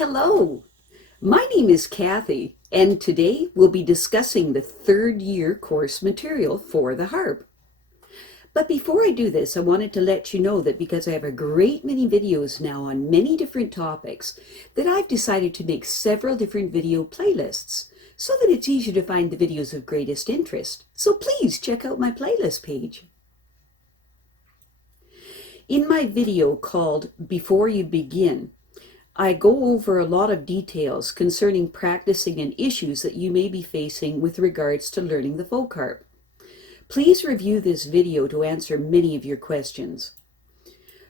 Hello, my name is Kathy, and today we'll be discussing the third year course material for the harp. But before I do this, I wanted to let you know that because I have a great many videos now on many different topics, that I've decided to make several different video playlists so that it's easier to find the videos of greatest interest. So please check out my playlist page. In my video called Before You Begin, I go over a lot of details concerning practicing and issues that you may be facing with regards to learning the folk harp. Please review this video to answer many of your questions.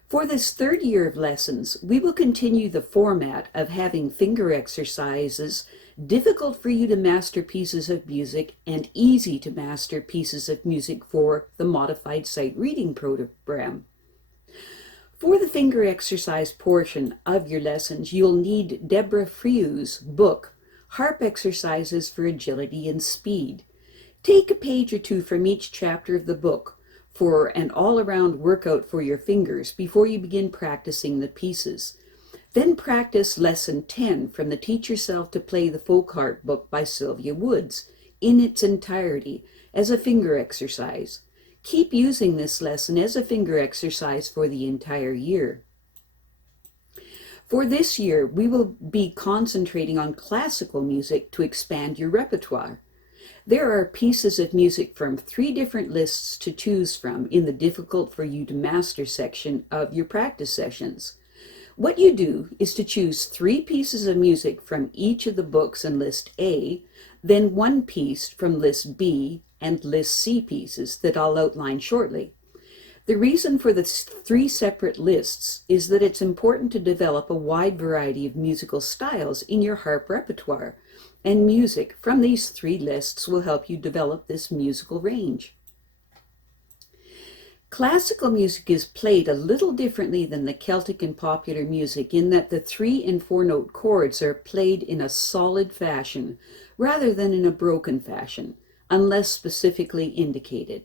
For this third year of lessons, we will continue the format of having finger exercises, difficult for you to master pieces of music, and easy to master pieces of music for the modified sight reading program. For the finger exercise portion of your lessons, you'll need Deborah Frieu's book, Harp Exercises for Agility and Speed. Take a page or two from each chapter of the book for an all-around workout for your fingers before you begin practicing the pieces. Then practice Lesson 10 from the Teach Yourself to Play the Folk Harp book by Sylvia Woods in its entirety as a finger exercise. Keep using this lesson as a finger exercise for the entire year. For this year, we will be concentrating on classical music to expand your repertoire. There are pieces of music from 3 different lists to choose from in the difficult for you to master section of your practice sessions. What you do is to choose 3 pieces of music from each of the books in List A, then 1 piece from List B and List C pieces that I'll outline shortly. The reason for the 3 separate lists is that it's important to develop a wide variety of musical styles in your harp repertoire, and music from these 3 lists will help you develop this musical range. Classical music is played a little differently than the Celtic and popular music in that the 3 and 4 note chords are played in a solid fashion rather than in a broken fashion, unless specifically indicated.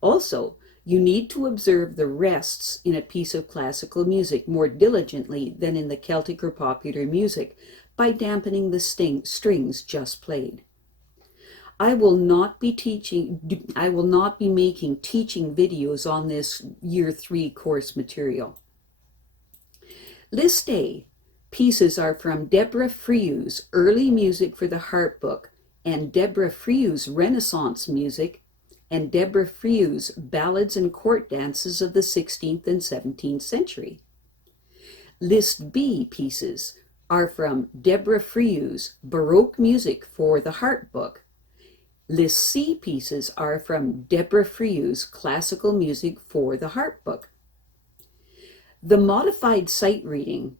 Also, you need to observe the rests in a piece of classical music more diligently than in the Celtic or popular music by dampening the strings just played. I will not be making teaching videos on this Year 3 course material. List A pieces are from Deborah Frieu's Early Music for the Harp book and Deborah Frieu's Renaissance Music and Deborah Frieu's Ballads and Court Dances of the 16th and 17th century. List B pieces are from Deborah Frieu's Baroque Music for the Harp book. List C pieces are from Deborah Frieu's Classical Music for the Harp book. The modified sight reading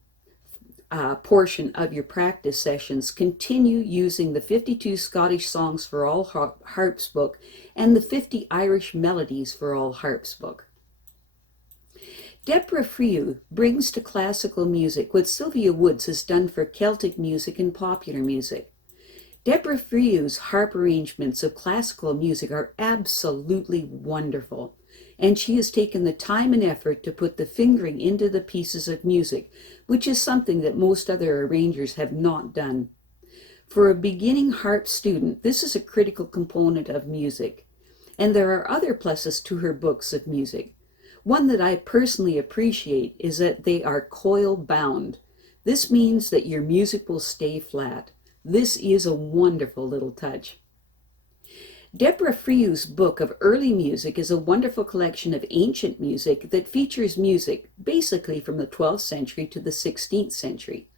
portion of your practice sessions continue using the 52 Scottish Songs for All Harps book and the 50 Irish Melodies for All Harps book. Deborah Frieu brings to classical music what Sylvia Woods has done for Celtic music and popular music. Deborah Frieu's harp arrangements of classical music are absolutely wonderful, and she has taken the time and effort to put the fingering into the pieces of music, which is something that most other arrangers have not done. For a beginning harp student, this is a critical component of music, and there are other pluses to her books of music. One that I personally appreciate is that they are coil bound. This means that your music will stay flat. This is a wonderful little touch. Deborah Frieu's book of early music is a wonderful collection of ancient music that features music basically from the 12th century to the 16th century.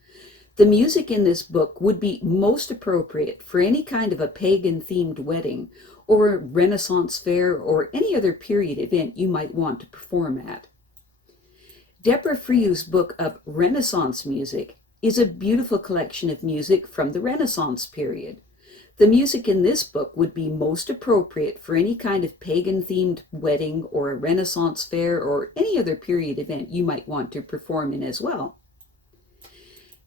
The music in this book would be most appropriate for any kind of a pagan-themed wedding or a Renaissance fair or any other period event you might want to perform at. Deborah Frieu's book of Renaissance music is a beautiful collection of music from the Renaissance period. The music in this book would be most appropriate for any kind of pagan-themed wedding or a Renaissance fair or any other period event you might want to perform in as well.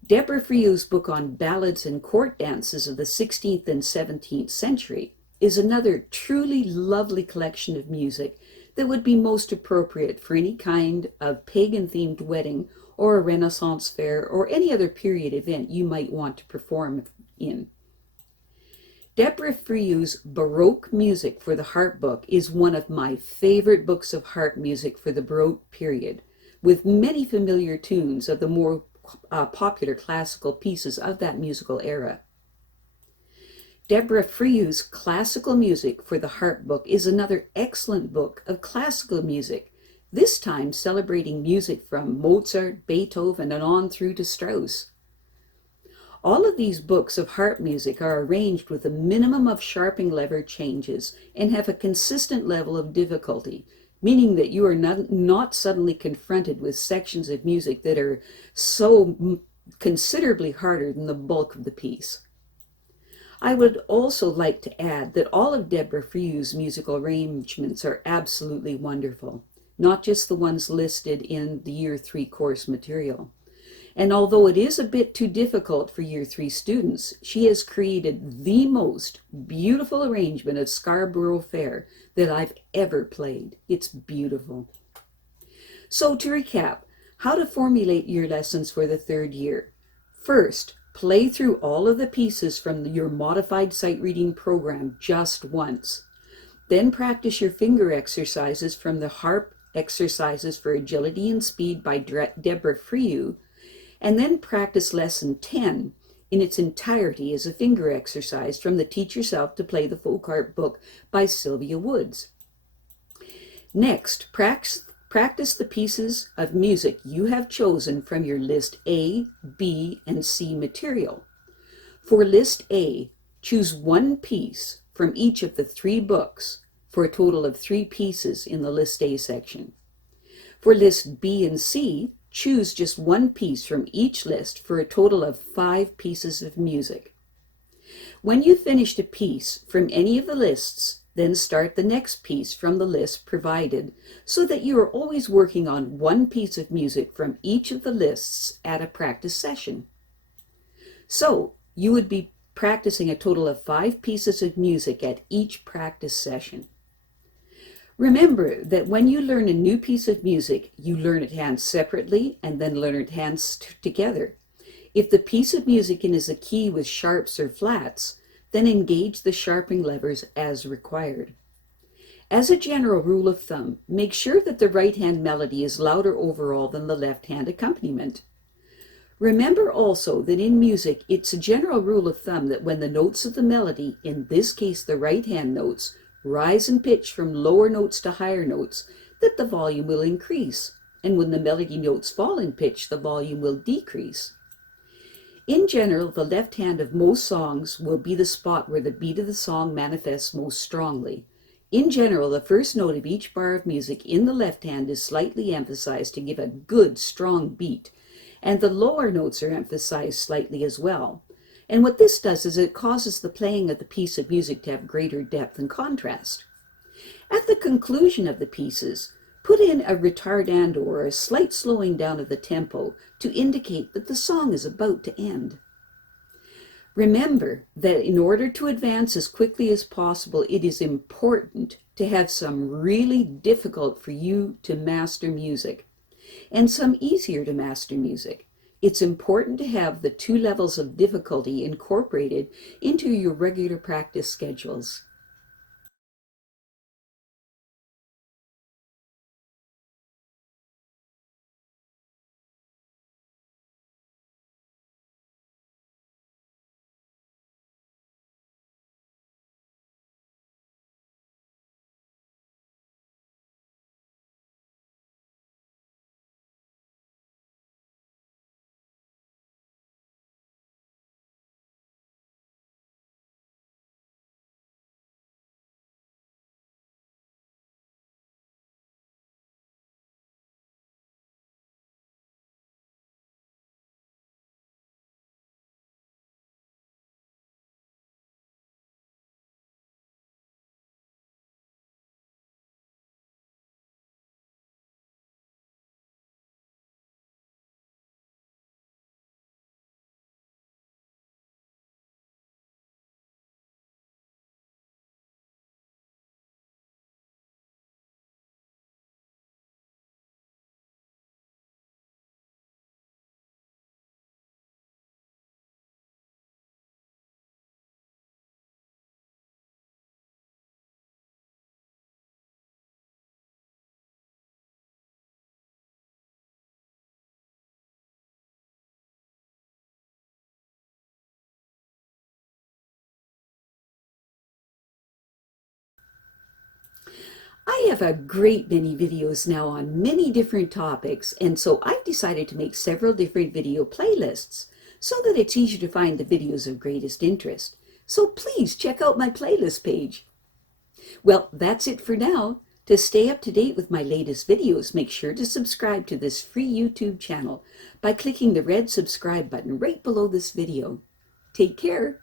Deborah Frieu's book on ballads and court dances of the 16th and 17th century is another truly lovely collection of music that would be most appropriate for any kind of pagan-themed wedding or a Renaissance fair, or any other period event you might want to perform in. Deborah Friou's Baroque Music for the Harp book is one of my favorite books of harp music for the Baroque period, with many familiar tunes of the more popular classical pieces of that musical era. Deborah Friou's Classical Music for the Harp book is another excellent book of classical music, this time celebrating music from Mozart, Beethoven, and on through to Strauss. All of these books of harp music are arranged with a minimum of sharping lever changes and have a consistent level of difficulty, meaning that you are not suddenly confronted with sections of music that are so considerably harder than the bulk of the piece. I would also like to add that all of Deborah Friou's musical arrangements are absolutely wonderful, not just the ones listed in the Year 3 course material. And although it is a bit too difficult for Year 3 students, she has created the most beautiful arrangement of Scarborough Fair that I've ever played. It's beautiful. So to recap, how to formulate your lessons for the third year. First, play through all of the pieces from your modified sight reading program just once. Then practice your finger exercises from the Harp Exercises for Agility and Speed by Deborah Friou, and then practice lesson 10 in its entirety as a finger exercise from the Teach Yourself to Play the Folk Harp book by Sylvia Woods. Next, practice the pieces of music you have chosen from your list A, B, and C material. For list A, choose one piece from each of the 3 books for a total of 3 pieces in the list A section. For list B and C, choose just one piece from each list for a total of 5 pieces of music. When you've finished a piece from any of the lists, then start the next piece from the list provided so that you are always working on one piece of music from each of the lists at a practice session. So you would be practicing a total of 5 pieces of music at each practice session. Remember that when you learn a new piece of music, you learn it hands separately and then learn it hands together. If the piece of music is a key with sharps or flats, then engage the sharping levers as required. As a general rule of thumb, make sure that the right hand melody is louder overall than the left hand accompaniment. Remember also that in music, it's a general rule of thumb that when the notes of the melody, in this case the right hand notes, rise in pitch from lower notes to higher notes, that the volume will increase, and when the melody notes fall in pitch, the volume will decrease. In general, the left hand of most songs will be the spot where the beat of the song manifests most strongly. In general, the first note of each bar of music in the left hand is slightly emphasized to give a good, strong beat, and the lower notes are emphasized slightly as well. And what this does is it causes the playing of the piece of music to have greater depth and contrast. At the conclusion of the pieces, put in a retardando or a slight slowing down of the tempo to indicate that the song is about to end. Remember that in order to advance as quickly as possible, it is important to have some really difficult for you to master music and some easier to master music. It's important to have the 2 levels of difficulty incorporated into your regular practice schedules. I have a great many videos now on many different topics, and so I've decided to make several different video playlists so that it's easier to find the videos of greatest interest. So please check out my playlist page. Well, that's it for now. To stay up to date with my latest videos, make sure to subscribe to this free YouTube channel by clicking the red subscribe button right below this video. Take care.